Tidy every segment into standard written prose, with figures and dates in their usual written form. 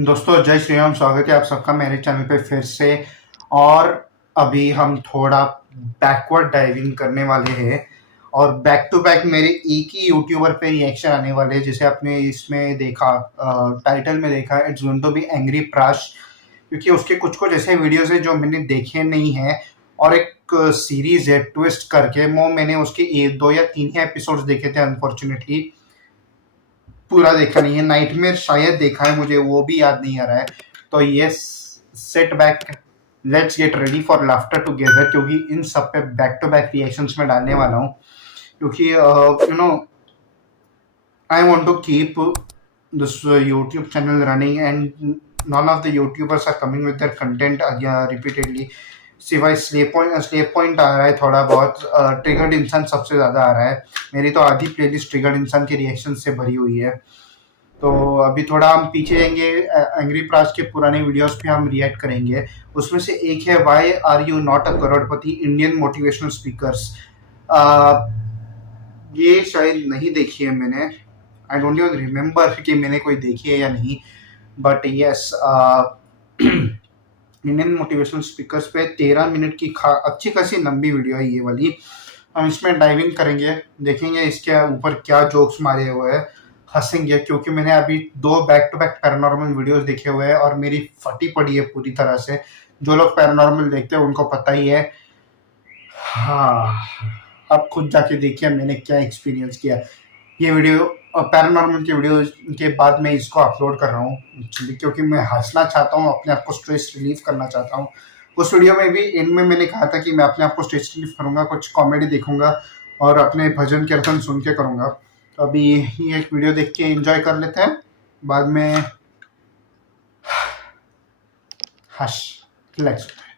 दोस्तों जय श्री राम। स्वागत है आप सबका मेरे चैनल पे फिर से। और अभी हम थोड़ा बैकवर्ड डाइविंग करने वाले हैं और बैक टू बैक मेरे एक ही यूट्यूबर पे रिएक्शन आने वाले हैं, जिसे आपने इसमें देखा, टाइटल में देखा, it's going to be angry Prash. क्योंकि उसके कुछ कुछ ऐसे वीडियोस हैं जो मैंने देखे नहीं हैं और एक सीरीज है ट्विस्ट करके, वो मैंने उसके एक दो या तीन ही एपिसोड्स देखे थे। अनफॉर्चुनेटली पूरा देखा नहीं है। नाइटमेयर शायद देखा है, मुझे वो भी याद नहीं आ रहा है। तो yes, set back, let's get ready for laughter together, क्योंकि इन सब पे बैक टू बैक रिएक्शंस में डालने वाला हूँ। क्योंकि you know I want to keep this YouTube channel running and none of the YouTubers are coming with their content repeatedly. सिवाय slab point आ रहा है थोड़ा बहुत, ट्रिगर्ड इंसान सबसे ज़्यादा आ रहा है। मेरी तो आधी प्लेलिस्ट ट्रिगर्ड इंसान के रिएक्शन से भरी हुई है। तो अभी थोड़ा हम पीछे जाएंगे, एंग्री प्रास के पुराने वीडियोस पे हम रिएक्ट करेंगे। उसमें से एक है why are you not a crorepati, Indian motivational speakers. ये शायद नहीं देखी है मैंने, आई डोंट इवन रिमेम्बर कि मैंने कोई देखी है या नहीं, but yes, Indian motivational speakers पे 13 मिनट की अच्छी खासी लंबी वीडियो है ये वाली। हम इसमें डाइविंग करेंगे, देखेंगे इसके ऊपर क्या जोक्स मारे हुए हैं, हंसेंगे। क्योंकि मैंने अभी 2 back to back paranormal videos देखे हुए हैं और मेरी फटी पड़ी है पूरी तरह से। जो लोग पैरानॉर्मल देखते हैं उनको पता ही है। हाँ, अब खुद जाके देखिए मैंने क्या एक्सपीरियंस किया। ये वीडियो पैरानॉर्मल की वीडियो के बाद मैं इसको अपलोड कर रहा हूँ एक्चुअली, क्योंकि मैं हंसना चाहता हूँ, अपने आप को स्ट्रेस रिलीव करना चाहता हूँ। उस वीडियो में भी इनमें मैंने कहा था कि मैं अपने आप को स्ट्रेस रिलीव करूँगा, कुछ कॉमेडी देखूंगा और अपने भजन कीर्तन सुन के करूँगा। तो अभी ये एक वीडियो देख के एंजॉय कर लेते हैं, बाद में हंस रिलैक्स होता है।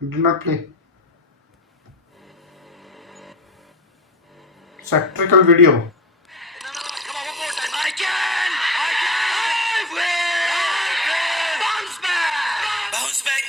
Do not play. Satirical video. Come on, one more time. I can! I will! Bounce back! Bounce back!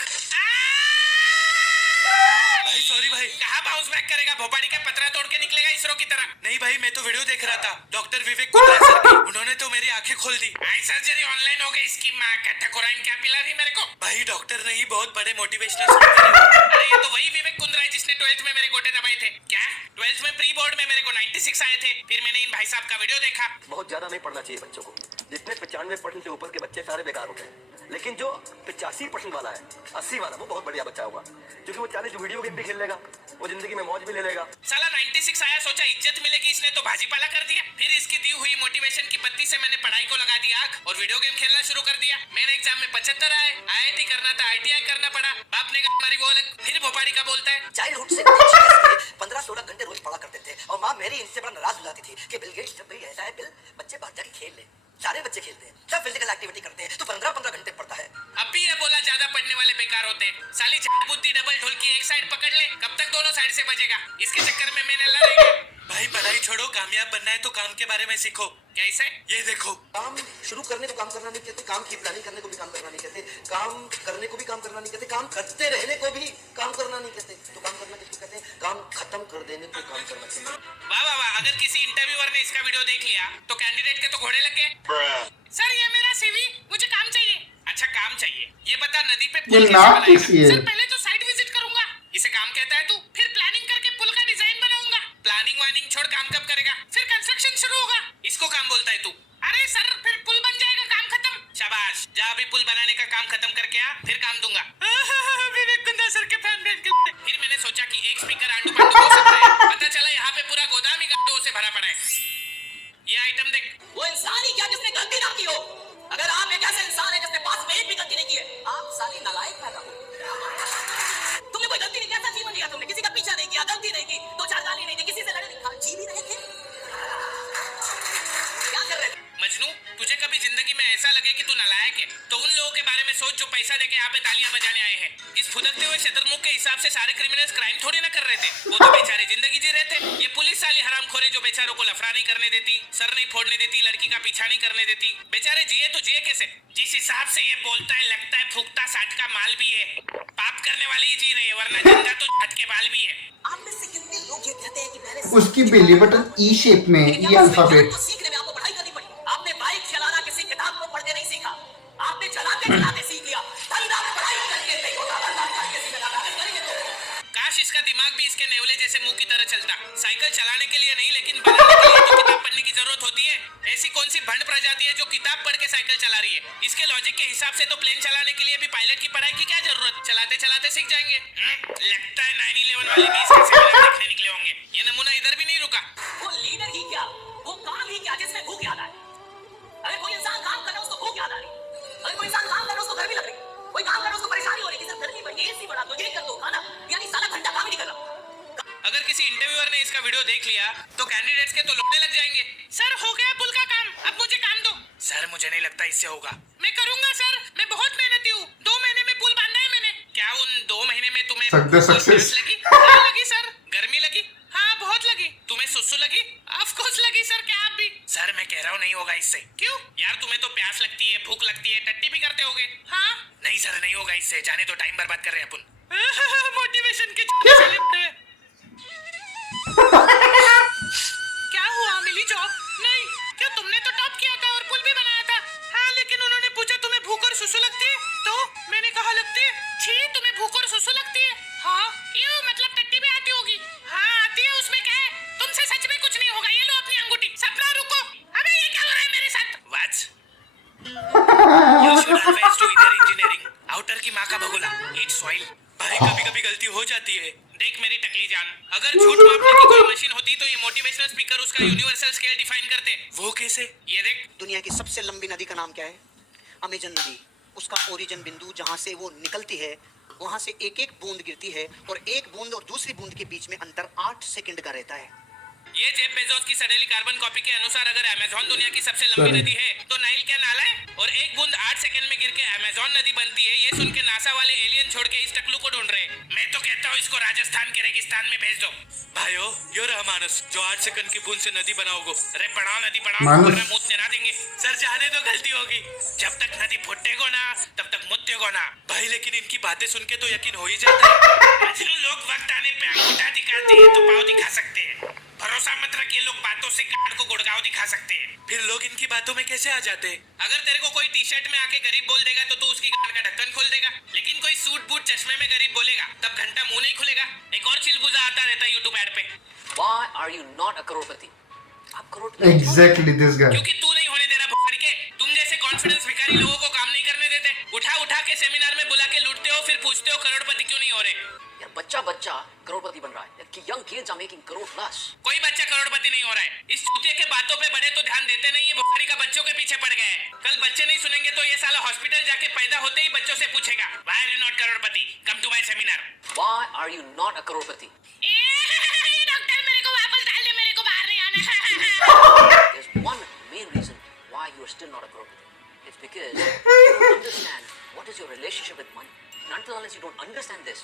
भाई सॉरी भाई, कहाँ बाउंस बैक करेगा? भोपाड़ी का पतरा तोड़ के निकलेगा इसरो की तरह। नहीं भाई, मैं तो वीडियो देख रहा था डॉक्टर विवेक कुंद्रा सर की, उन्होंने तो मेरी आंखें खोल दी। आई सर्जरी ऑनलाइन हो गई, इसकी माँ का ठकुराइन क्या पिला रही मेरे को। भाई डॉक्टर नहीं, बहुत बड़े मोटिवेशनल स्पीकर है। अरे ये तो वही विवेक कुंद्रा है जिसने 12th में मेरे गोटे दबाए थे। क्या 12th में प्री बोर्ड में मेरे को 96 आए थे। फिर मैंने इन भाई साहब का वीडियो देखा। बहुत ज्यादा नहीं पढ़ना चाहिए बच्चों को। जितने 95% से ऊपर के बच्चे सारे बेकार होते हैं, लेकिन जो 85% वाला है, 80 वाला, वो बहुत बढ़िया बच्चा होगा, क्योंकि वो 40 वीडियो गेम भी खेल लेगा, वो जिंदगी में मौज भी ले लेगा। साला 96 आया, सोचा इज्जत मिलेगी, इसने तो भाजीपाला कर दिया। फिर इसकी दी हुई मोटिवेशन की बत्ती से मैंने पढ़ाई को लगा दिया आग और वीडियो गेम खेलना शुरू कर दिया। मेरे एग्जाम में 75 आए, IIT करना था, ITI करना पड़ा। बाप ने कहा हमारी वो अलग। फिर भोपाड़ी का बोलता है, चाइल्डहुड से 15-16 घंटे रोज पढ़ा करते थे, और माँ मेरी इनसे बड़ा नाराज हो जाती थी कि बिल गेट्स, जब भी ऐसा है बिल, बच्चे बाहर जाके खेल ले। सारे बच्चे खेलते हैं, सब फिजिकल एक्टिविटी करते हैं, तो 15-15 घंटे पढ़ता है। अब भी ये बोला ज्यादा पढ़ने वाले बेकार होते हैं। साली झाड़ बुद्धि डबल ढोलकी एक साइड पकड़ ले, कब तक दोनों साइड से बजेगा? इसके चक्कर में मैंने अल्लाह रह गया। भाई पढ़ाई छोड़ो, कामयाब बनना है तो काम के बारे में सीखो। कैसे? ये देखो, काम शुरू करने को काम करना नहीं कहते, काम की प्लानिंग करने को भी काम करना नहीं कहते, काम करने को भी काम करना नहीं कहते, काम करते रहने को भी काम करना नहीं कहते। तो काम करना किसको कहते हैं? काम खत्म कर देने को काम करना चाहिए। वाह वाह वाह, अगर किसी इंटरव्यूअर ने इसका वीडियो देख लिया तो कैंडिडेट के तो घोड़े लग गए। सर ये मेरा सीवी, मुझे काम चाहिए। अच्छा काम चाहिए, ये बता नदी पे पुल कैसे बनाएगा? सर पहले तो साइट विजिट करूंगा। इसे काम कहता है तू? फिर प्लानिंग करके पुल का डिजाइन बनाऊंगा। प्लानिंग वानिंग छोड़, काम कब करेगा? फिर कंस्ट्रक्शन शुरू होगा, इसको काम बोलता है तू? अरे सर फिर पुल बन जाएगा, काम खत्म। शाबाश, जा अभी पुल बनाने का काम खत्म करके आ, फिर काम दूंगा। विवेक कुंद्रा सर के फैन बन के। फिर मैंने सोचा कि एक स्पीकर आंडू पांडू हो सकता है। पता चला यहाँ पे पूरा गोदाम ही गड्ढों से भरा पड़ा है। ये आइटम देख। वो इंसान ही क्या जिसने गलती ना की हो? अगर आप एक ऐसे इंसान है जिसने पास में एक भी गलती नहीं की है, आप साली नालायक पैदा हो। तुमने कोई गलती नहीं, कैसा जीवन जिया तुमने? किसी का पीछा नहीं किया, गलती नहीं की, 2-4 गाली नहीं दी, किसी से लड़े नहीं, जी भी रहे थे। क्या कर रहे थे? मजनू, तुझे कभी जिंदगी में ऐसा लगे कि तू नालायक है तो उन लोगों के के बारे में सोच जो पैसा देके यहाँ पे तालियां बजाने आए हैं। इस फुदकते हुए शतरमुख के हिसाब से सारे क्रिमिनल्स क्राइम थोड़ी ना कर रहे थे, वो तो बेचारे जिंदगी जी रहे थे। ये पुलिस साली हरामखोरे जो बेचारों को लफड़ा नहीं करने देती, सर नहीं फोड़ने देती, लड़की का पीछा नहीं करने देती, बेचारे जिए तो जिए कैसे? जिस हिसाब से ये बोलता है, लगता है फूकता साठ का माल भी है। पाप करने वाले ही जी रहे हैं, वरना जिंदा तो हट के बाल भी है। आप में से कितने लोग ये कहते हैं कि मैंने उसकी बेली बटन ई शेप में, ये अल्फाबेट। सीखने में आपको पढ़ाई करनी पड़ी। आपने बाइक चलाना किसी किताब को पढ़ के नहीं सीखा, आपने चलाते चलाते सीख लिया। धंधा पढ़ाई करके नहीं होता, धंधा करके सीखेगा। करेंगे तो काश इसका दिमाग भी इसके नेवले जैसे मुंह की तरह चलता। साइकिल चलाने के लिए नहीं, लेकिन बनाने के लिए तो किताब पढ़ने की जरूरत होती है। ऐसी कौन सी भंड प्रजाति है जो किताब पढ़ के साइकिल चला रही है? इसके लॉजिक के हिसाब से तो प्लेन चलाने के लिए भी पायलट की पढ़ाई की क्या जरूरत? चलाते चलाते सीख जाएंगे। लगता है 9/11 वाले भी इसके सेमिनार देखने निकले होंगे। ये नमूना इधर भी नहीं रुका। वो लीडर ही क्या, वो काम ही क्या जिसमें भूख याद आए। अगर कोई इंसान काम कर रहा है उसको भूख याद आ रही, अगर कोई इंसान काम कर रहा है उसको गर्मी लग रही, कोई काम कर रहा है उसको परेशानी हो रही है कि सर गर्मी बढ़ गई, एसी बढ़ा दो, ये कर दो, खाना, यानी साला घंटा काम ही नहीं कर रहा। अगर किसी इंटरव्यूअर ने इसका वीडियो देख लिया तो कैंडिडेट्स के तो लौटने लग जाएंगे। सर हो गया पुल का काम, अब मुझे काम दो। सर मुझे नहीं लगता इससे होगा। मैं करूंगा सर, मैं बहुत मेहनती हूँ। 2 महीने में पुल बांधा है मैंने। क्या उन 2 महीने में तुम्हें सक्सेस लगी? हाँ लगी सर। गर्मी लगी? हाँ बहुत लगी। तुम्हें सुसु लगी? ऑफ कोर्स लगी सर। क्या आप भी? सर मैं कह रहा हूँ नहीं होगा इससे। क्यों यार, तुम्हें तो प्यास लगती है, भूख लगती है, टट्टी भी करते होगे। हाँ नहीं सर नहीं होगा इससे, जाने तो टाइम बर्बाद कर रहे हैं अपन। मोटिवेशन के क्या हुआ मिली जॉब? नहीं क्यों, तुमने तो टॉप किया था और पुल भी बनाया था। हाँ लेकिन उन्होंने पूछा तुम्हें भूख और सुसु लगती है, तो मैंने कहा लगती है। छी, तुम्हें भूख और सुसु लगती है? हाँ यूं मतलब टट्टी भी आती होगी। हाँ आती है, उसमें क्या है? तुमसे सच में कुछ नहीं होगा। ये लो अपनी अंगूठी। सपना रुको, अबे ये क्या हो रहा है मेरे साथ? What's you should always do inner engineering. Outer की माँ का भगोला, इट्स सॉइल। भाई कभी कभी गलती हो जाती है। देख मेरी टकली जान, अगर झूठ मापने की कोई मशीन होती तो ये मोटिवेशनल स्पीकर उसका यूनिवर्सल स्केल डिफाइन करते। वो कैसे? ये देख। दुनिया की सबसे लंबी नदी का नाम क्या है? अमेजन नदी। उसका ओरिजिन बिंदु जहाँ से वो निकलती है, वहाँ से एक एक बूंद गिरती है और एक बूंद और दूसरी बूंद के बीच में अंतर 8 सेकंड का रहता है। ये जेफ बेजोस की सडेली कार्बन कॉपी के अनुसार अगर अमेज़न दुनिया की सबसे लंबी नदी है तो नाइल क्या नाला है? और एक बूंद 8 सेकंड में गिर के अमेज़न नदी बनती है। ये सुन के नासा वाले एलियन छोड़ के इस टकलू को ढूंढ रहे हैं। मैं तो कहता हूँ इसको राजस्थान के रेगिस्तान में भेज दो। भाइयों यो रहा मानस जो 8 सेकंड की बूंद से नदी बनाओगे। अरे बढ़ाओ नदी बढ़ाओ, वरना मुझे ना देंगे। सर जाने तो गलती होगी, जब तक नदी फुटेगो ना तब तक मुत्तेगो ना। भाई लेकिन इनकी बातें सुन के तो यकीन हो ही जाता है। मजनू लोग वक्त आने पे अंगूठा दिखाते हैं तो पाँव दिखा सकते हैं। भरोसा मत रखिए, लोग बातों से गांड को गुड़गांव दिखा सकते हैं। फिर लोग इनकी बातों में कैसे आ जाते हैं? अगर तेरे को कोई टी शर्ट में आके गरीब बोल देगा तो तू उसकी गांड का ढक्कन खोल देगा, लेकिन कोई सूट बूट चश्मे में गरीब बोलेगा तब घंटा मुंह नहीं खुलेगा। एक और चिलबुजा आता रहता है यूट्यूब ऐड पे। Why are you not a करोड़पति? आप करोड़पति एग्जैक्टली दिस गाय। क्योंकि तू नहीं होने दे रहा भोसड़ी के। तुम जैसे कॉन्फिडेंस भिखारी लोगों को काम नहीं करने देते। उठा उठा के सेमिनार में बुला के लूटते हो, फिर पूछते हो करोड़पति क्यों नहीं हो रहे। यार बच्चा करोड़पति बन रहा है कि young kids are making crore plus. कोई बच्चा करोड़पति नहीं हो रहा है। इस चूतिए के बातों पे बड़े तो ध्यान देते नहीं है, भोसड़ी का बच्चों के पीछे पड़ गए हैं। कल बच्चे नहीं सुनेंगे तो ये साला हॉस्पिटल जाके पैदा होते ही बच्चों से पूछेगा why are you not crorepati, come to my seminar. Why are you not a crorepati? ये डॉक्टर मेरे को वापस डाल दे, मेरे को बाहर नहीं आना। There's one main reason why you are still not a Crorepati. It's because you don't understand what is your relationship with money. And until unless you don't understand this,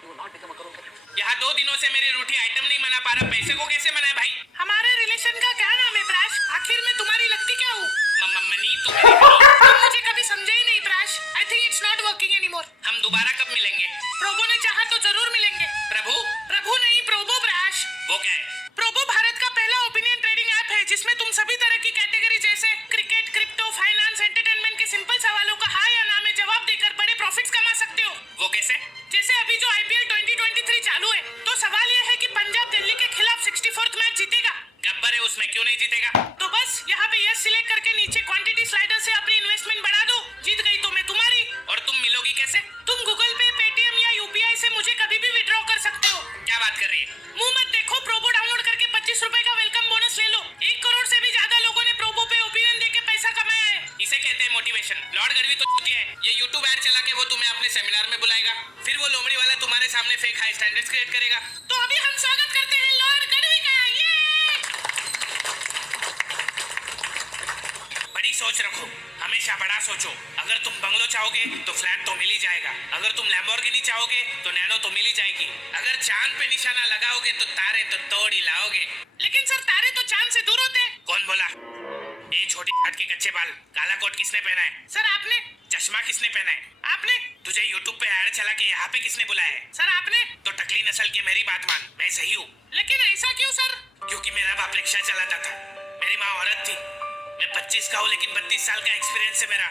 you will not become a करोड़पति. यहाँ 2 दिनों से मेरी रूठी item नहीं मना पा रहा, पैसे को कैसे मनाए भाई? हमारे रिलेशन का क्या नाम है प्राश? आखिर में तुम्हारी लगती क्या हूँ? मनी तू मेरी हनी। तुम मुझे कभी समझे ही नहीं प्राश। I think it's not working anymore. हम दोबारा कब मिलेंगे? प्रभु ने चाहा तो जरूर मिलेंगे। प्रभु नहीं प्रोबो प्राश। वो क्या है? प्रोबो भारत का पहला ओपिनियन ट्रेडिंग ऐप है जिसमें तुम सभी तरह की कैटेगरी जैसे क्रिकेट, क्रिप्टो, फाइनेंस, एंटरटेनमेंट के सिंपल सवालों का हाँ या ना में जवाब देकर बड़े प्रॉफिट्स कमा सकते हो। वो कैसे? जैसे अभी जो IPL 2023 चालू है तो सवाल यह है कि पंजाब दिल्ली के खिलाफ 64th मैच जीतेगा। गब्बर है उसमें, क्यों नहीं जीतेगा? तो बस यहाँ पे यस सिलेक्ट करके नीचे क्वांटिटी स्लाइडर से अपनी इन्वेस्टमेंट बढ़ा दो। जीत गई तो मैं तुम्हारी। और तुम मिलोगी कैसे? तुम गूगल पे, पेटीएम या UPI से मुझे कभी भी विड्रॉ कर सकते हो। क्या बात कर रही है? मुंह मत देखो, प्रोबो डाउनलोड करके 25 रुपए का वेलकम बोनस ले लो। 1 करोड़ से भी ज्यादा लोगों ने प्रोबो पे ओपिनियन देके पैसा कमाया है। इसे कहते हैं मोटिवेशन। लॉर्ड गढ़वी तो चूतिया है। ये यूट्यूब ऐड चला के वो तुम्हें अपने सेमिनार में बुलाएगा, फिर वो लोमड़ी वाला तुम्हारे सामने फेक हाई स्टैंडर्ड्स क्रिएट करेगा। तो अभी हम स्वागत करते हैं लॉर्ड गढ़वी का। ये बड़ी सोच रखो, हमेशा बड़ा सोचो। अगर तुम बंगलो चाहोगे तो फ्लैट तो मिल ही जाएगा, अगर तुम लैम्बोर्गिनी चाहोगे तो नैनो तो मिल ही जाएगी, अगर चांद पे निशाना लगाओगे तो तारे तो तोड़ ही लाओगे। लेकिन सर तारे तो चांद से दूर होते हैं। कौन बोला? ये छोटी हाथ के कच्चे बाल, काला कोट किसने पहना है? सर आपने। चश्मा किसने पहना है? आपने। तुझे यूट्यूब पे ऐड चला के यहाँ पे किसने बुलाया है? सर आपने। तो टकली नस्ल की मेरी बात मान, मैं सही हूँ। लेकिन ऐसा क्यों सर? क्योंकि मेरा बाप रिक्शा चलाता था, मेरी माँ औरत थी, मैं 25 का हूँ लेकिन 32 साल का एक्सपीरियंस है मेरा।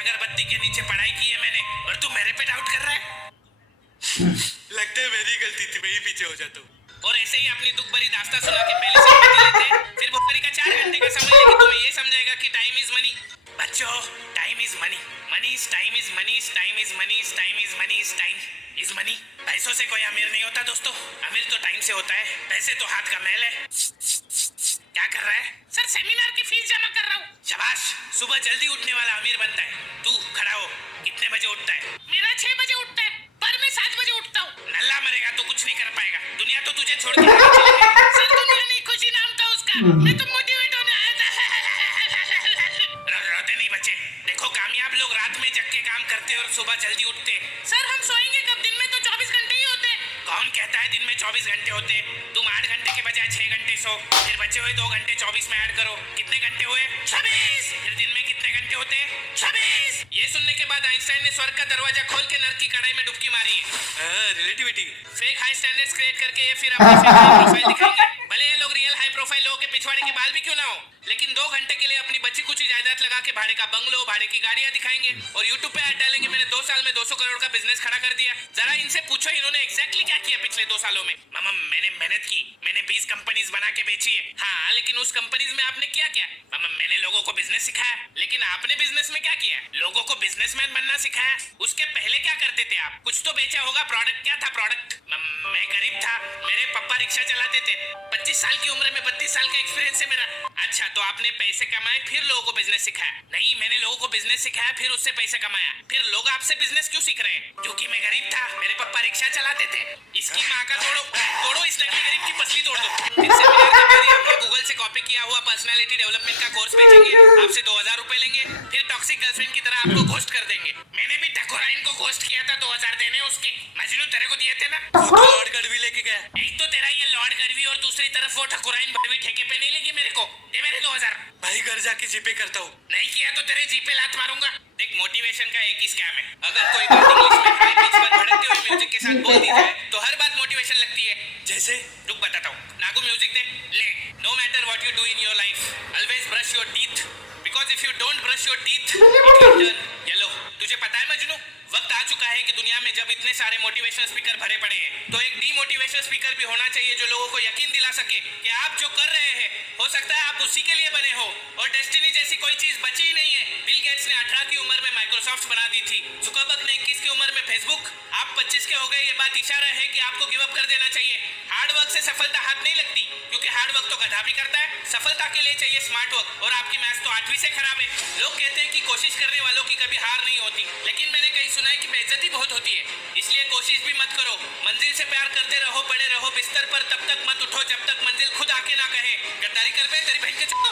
अगरबत्ती के नीचे पढ़ाई की है मैंने, और तू मेरे पे डाउट कर रहा है? लगता है मेरी गलती थी, मैं ही पीछे हो जाता हूँ। और ऐसे ही अपनी दुख भरी दास्तां सुना के पहले सहमति लेते, फिर भोपाली का 4 घंटे का समय लेके तुम्हें ये समझाएगा कि टाइम इज मनी। बच्चों, time is money, money is time is money is time is money is time is money is time is money. पैसों से कोई अमीर नहीं होता दोस्तों, अमीर तो टाइम से होता है, पैसे तो हाथ का मैल है। क्या कर रहा है? सर सेमिनार की फीस जमा कर रहा हूँ। शाबाश, सुबह जल्दी उठने वाला अमीर बनता है। तू खड़ा हो, कितने बजे उठता है? मेरा 6 बजे उठता है, पर मैं 7 बजे उठता हूँ। नल्ला मरेगा तो कुछ नहीं कर पाएगा, दुनिया तो तुझे छोड़ के सर दुनिया नहीं, खुशी नाम था उसका, मैं तो मोटिवेट होने आया था। रोते नहीं बच्चे, देखो कामयाब लोग रात में जग के काम करते और सुबह जल्दी उठते। सर हम सोएंगे कब? दिन में तो 24 घंटे ही होते। कौन कहता है दिन में 24 घंटे होते? तुम 8 घंटे के बजाय 6 घंटे सो, फिर बचे हुए 2 घंटे 24 में ऐड करो, कितने घंटे हुए? 26। फिर दिन में कितने घंटे होते? 26। ये सुनने के बाद आइंस्टाइन ने स्वर्ग का दरवाजा खोल के नर्क की कढ़ाई में डुबकी मारी है। Relativity. Fake high standards create करके ये फिर अपनी फेक हाई प्रोफाइल दिखाएंगे। भले ये लोग रियल हाई प्रोफाइल लोगों के पिछवाड़े के बाल भी क्यों ना हो, लेकिन 2 घंटे के लिए अपनी बची कुची जायदाद लगा के भाड़े का बंगलो, भाड़े की गाड़ियां दिखाएंगे और यूट्यूब पे ऐड डालेंगे मैंने 2 साल में 200 करोड़ का बिजनेस खड़ा कर दिया। जरा इनसे पूछो इन्होंने एग्जैक्टली क्या किया पिछले 2 सालों में। मामा मैंने मेहनत की, मैंने 20 कंपनीज बना के बेची है। हाँ, लेकिन उस कंपनीज में आपने किया क्या? मामा मैंने लोगों को बिजनेस सिखाया। लेकिन आपने बिजनेस में क्या किया? लोगों को बिजनेसमैन बनना सिखाया। उसके पहले क्या करते थे आप? कुछ तो बेचा होगा, प्रोडक्ट क्या था प्रोडक्ट? मैं गरीब था, मेरे पापा रिक्शा चलाते थे, 25 साल की उम्र में 32 साल का एक्सपीरियंस है मेरा। अच्छा, तो आपने पैसे कमाए फिर लोगों को बिजनेस सिखाया? नहीं, मैंने लोगों को बिजनेस सिखाया फिर उससे पैसे कमाया। फिर लोग आपसे बिजनेस क्यों सीख रहे हैं? क्योंकि मैं गरीब था, मेरे पापा रिक्शा चलाते थे। इसकी माँ का तोड़ो इस नकली गरीब की पसली तोड़ दो। फिर सेमिनार के बाद आपको गूगल से कॉपी किया हुआ पर्सनालिटी डेवलपमेंट का कोर्स बेचेंगे, आपसे 2000 रुपए लेंगे, फिर टॉक्सिक गर्लफ्रेंड की तरह आपको घोस्ट कर देंगे। मैंने भी ठकुराइन को घोस्ट किया था, 2000 देने उसके। मजनू तेरे को दिए थे ना, लॉर्ड गढ़वी लेके गया। एक तो तेरा ये लॉर्ड गढ़वी और दूसरी तरफ वो ठकुराइन भड़वी ठेके पे नहीं लेगी मेरे को। दे मेरे 2000। भाई घर जाके जीपे करता हूँ, नहीं किया तो तेरे जीपे लात मारूंगा। देख मोटिवेशन का एक ही स्कैम है, अगर कोई बात इंग्लिश में हाई पिच पर भड़कते हुए म्यूजिक के साथ बोल दी जाए तो हर बात मोटिवेशन लगती है। जैसे रुक बताता हूँ, नागू म्यूजिक दे ले। No matter what you do in your life, always brush your teeth, because if you don't brush your teeth it will turn yellow. तुझे पता है मजनू, वक्त आ चुका है कि दुनिया में जब इतने सारे मोटिवेशनल स्पीकर भरे पड़े हैं तो एक डीमोटिवेशनल स्पीकर भी होना चाहिए जो लोगों को यकीन दिला सके कि आप जो कर रहे हैं हो सकता है आप उसी के लिए बने हो और डेस्टिनी जैसी कोई चीज बची ही नहीं है। बिल गेट्स ने 18 की उम्र में माइक्रोसॉफ्ट बना दी थी, जुकरबर्ग ने 21 की उम्र में फेसबुक। आप 25 के हो गए, ये बात इशारा है कि आपको गिव अप कर देना चाहिए। हार्ड वर्क से सफलता हाथ नहीं लगती, क्योंकि हार्ड वर्क तो गधा भी करता है। सफलता के लिए चाहिए स्मार्ट वर्क, और आपकी मैथ्स तो 8वीं से खराब है। लोग कहते हैं कि कोशिश करने वालों की कभी हार नहीं होती, लेकिन मैंने कहीं सुना है कि बेइज्जती बहुत होती है, इसलिए कोशिश भी मत करो। मंजिल से प्यार करते रहो, पड़े रहो बिस्तर पर, तब तक मत उठो जब तक मंजिल खुद आके ना कहे गद्दारी कर बे, तेरी बहन के चुप,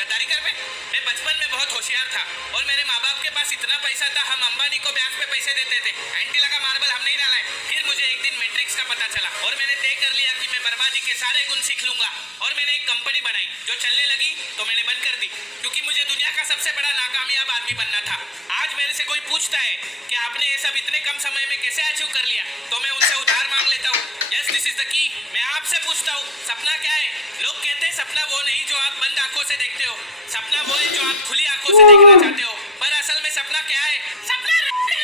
गद्दारी कर बे। मैं बचपन में बहुत होशियार था और मेरे माँ बाप के पास इतना पैसा था, हम अंबानी को ब्याज पे पैसे देते थे। एंटी लगा मार्बल हम नहीं डाला है। फिर मुझे एक दिन मैट्रिक्स का पता चला और मैंने तय कर लिया कि मैं बर्बादी के सारे गुण सीख लूंगा, और मैंने एक कंपनी बनाई जो चलने लगी तो मैंने बंद कर दी, क्योंकि मुझे दुनिया का सबसे बड़ा नाकामयाब आदमी बनना था। आज मेरे से कोई पूछता है कि आपने ये सब इतने कम समय में कैसे अचीव कर लिया, तो मैं उनसे उधार मांग लेता हूँ। Yes, this is the key. मैं आपसे पूछता हूँ, सपना क्या है? लोग कहते हैं सपना वो नहीं जो आप बंद आंखों से देखते हो, सपना वो है जो आप खुली आंखों से देखना चाहते हो। पर असल में सपना क्या है? सपना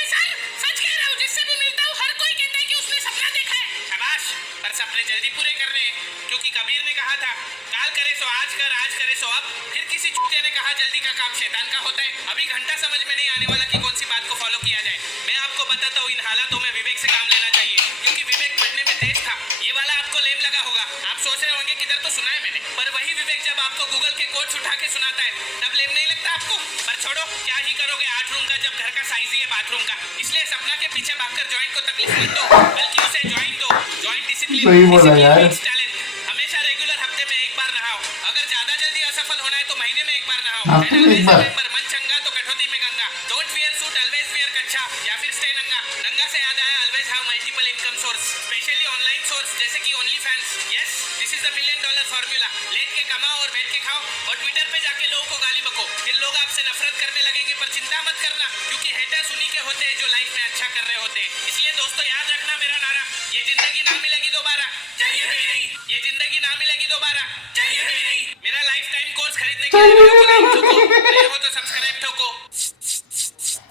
सर, सच कह रहा हूँ, जिससे भी मिलता हूँ हर कोई कहता है कि उसने सपना देखा है। शाबाश, पर सपने जल्दी पूरे करने हैं, क्योंकि कबीर ने कहा था काल करे सो आज कर, आज करे सो अब। फिर किसी चूते ने कहा जल्दी का काम शैतान का होता है। अभी घंटा समझ में नहीं आने वाला कि कौन सी बात को फॉलो किया जाए। मैं आपको बताता हूँ, इन हालातों में विवेक से काम लेना चाहिए, क्योंकि विवेक पढ़ने में तेज था। ये वाला आपको लेम लगा होगा, आप सोच रहे होंगे किधर तो सुना है मैंने, पर वही विवेक जब आपको गूगल के कोड्स उठा के सुनाता है तब लेम नहीं लगता आपको। पर छोड़ो, क्या ही करोगे 8 रूम का जब घर का साइज ही है बाथरूम का। इसलिए सपना के पीछे भागकर जॉइंट को तकलीफ मत दो, बल्कि उसे ज्वाइन दो। ज्वाइंट डिसिप्लिन, हमेशा रेगुलर हफ्ते में एक बार नहाओ। अगर ज्यादा जल्दी असफल होना है तो महीने में एक बार नहाओ। हाँ, And always remember, मन चंगा तो कठौती में Ganga. Don't wear suit, always wear कच्छा या फिर stay नंगा. नंगा से याद आया, always have multiple income source, especially online source जैसे कि OnlyFans. Yes, this is the $1 million formula. Late के कमाओ और बैठ के खाओ और ट्विटर पे जाके लोगों को गाली बको. फिर लोग आपसे नफरत करने लगेंगे, पर चिंता मत करना, क्योंकि हेटर्स उन्हीं के होते हैं जो लाइफ में अच्छा कर रहे होते हैं. इसलिए दोस्तों याद रखना मेरा नारा, ये जिंदगी ना मिलेगी दोबारा, चाहिए भी नहीं. ये जिंदगी ना मिलेगी दोबारा, चाहिए भी नहीं. मेरा लाइफ टाइम कोर्स खरीदने के लिए वीडियो को लाइक ठोको, नए हो तो सब्सक्राइब ठोको.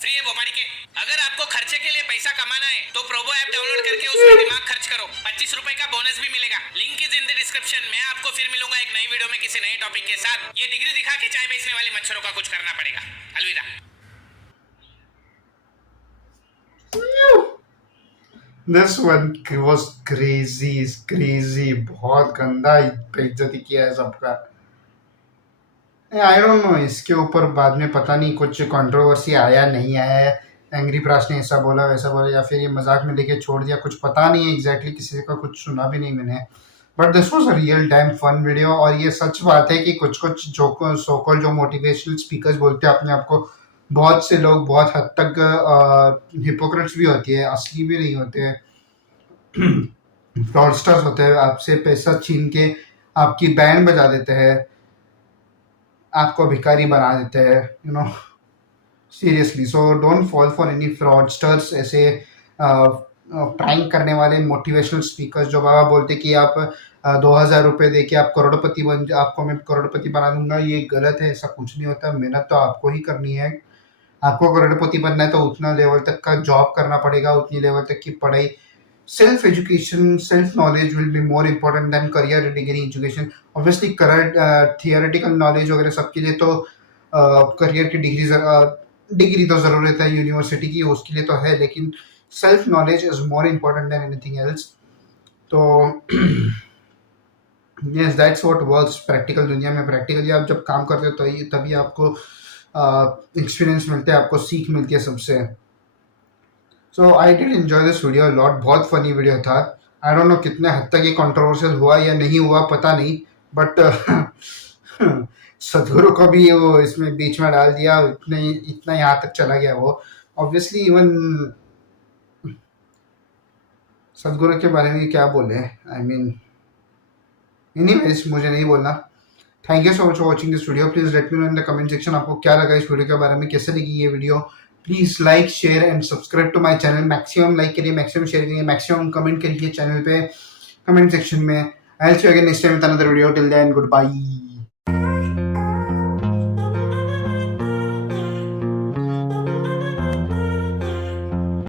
फ्री है बोपाड़ी के. अगर आपको खर्चे के लिए पैसा कमाना है तो प्रोबो ऐप डाउनलोड करके उसमें दिमाग खर्च करो. 25 रुपए का बोनस भी मिलेगा. Link is in the description. मैं आपको फिर मिलूंगा एक नई वीडियो में किसी नए टॉपिक के साथ. ये डिग्री दिखा के चाय बेचने वाले मच्छरों का कुछ करना पड़ेगा. अलविदा. This one was crazy. बहुत गंदा बेइज्जती किया है सबका. आई डोंट नो, इसके ऊपर बाद में पता नहीं कुछ कंट्रोवर्सी आया नहीं आया. एंग्री प्राश ने ऐसा बोला वैसा बोला, या फिर ये मजाक में लेके छोड़ दिया, कुछ पता नहीं है एग्जैक्टली. किसी का कुछ सुना भी नहीं मैंने. But this was a real time fun video. और ये सच बात है कि कुछ जो सोकॉल जो मोटिवेशनल स्पीकर्स बोलते हैं अपने आप को, बहुत से लोग बहुत हद तक हिपोक्रेट्स भी होती है, असली भी नहीं होते. फ्रॉडस्टर्स होते हैं, आपसे पैसा छीन के आपकी बैंड बजा देते हैं, आपको भिखारी बना देते हैं, you know. Seriously, so don't fall for any fraudsters. ऐसे प्रैंक करने वाले मोटिवेशनल स्पीकर्स जो बाबा बोलते कि आप 2000 रुपये दे के आप करोड़पति आपको मैं करोड़पति बना दूंगा, ये गलत है. ऐसा कुछ नहीं होता. मेहनत तो आपको ही करनी है. आपको करोड़पति बनना है तो उतना लेवल तक का जॉब करना पड़ेगा, उतनी लेवल तक की पढ़ाई. Self education, self knowledge will be more important then career degree education. Obviously theoretical knowledge वगैरह सबके लिए तो करियर की डिग्री तो ज़रूरत है यूनिवर्सिटी की, उसके लिए तो है, लेकिन self knowledge is more important than anything else. तो yes, that's what works. Practical दुनिया में प्रैक्टिकली आप जब काम करते हो तो तभी आपको एक्सपीरियंस मिलते हैं, आपको सीख मिलती है सबसे. So I did enjoy this video lot. बहुत फनी वीडियो था. आई डोंट नो कितने हद तक ये कंट्रोवर्शियल हुआ या नहीं हुआ, पता नहीं. बट सदगुरु को भी वो इसमें बीच में डाल दिया. इतना यहाँ तक चला गया वो. ऑब्वियसली इवन सदगुरु के बारे में क्या बोले, आई मीन एनीवेज, मुझे नहीं बोलना. Thank you so much for watching this video. Please let me know in the comment section आपको क्या लगा इस वीडियो के बारे में, कैसे लगी ये video. Please like, share and subscribe to my channel. Maximum like करिए, मैक्सिमम शेयर करिए, मैक्सिमम कमेंट करिए चैनल पे कमेंट सेक्शन में. I will see you again next time with another video. Till then, good bye.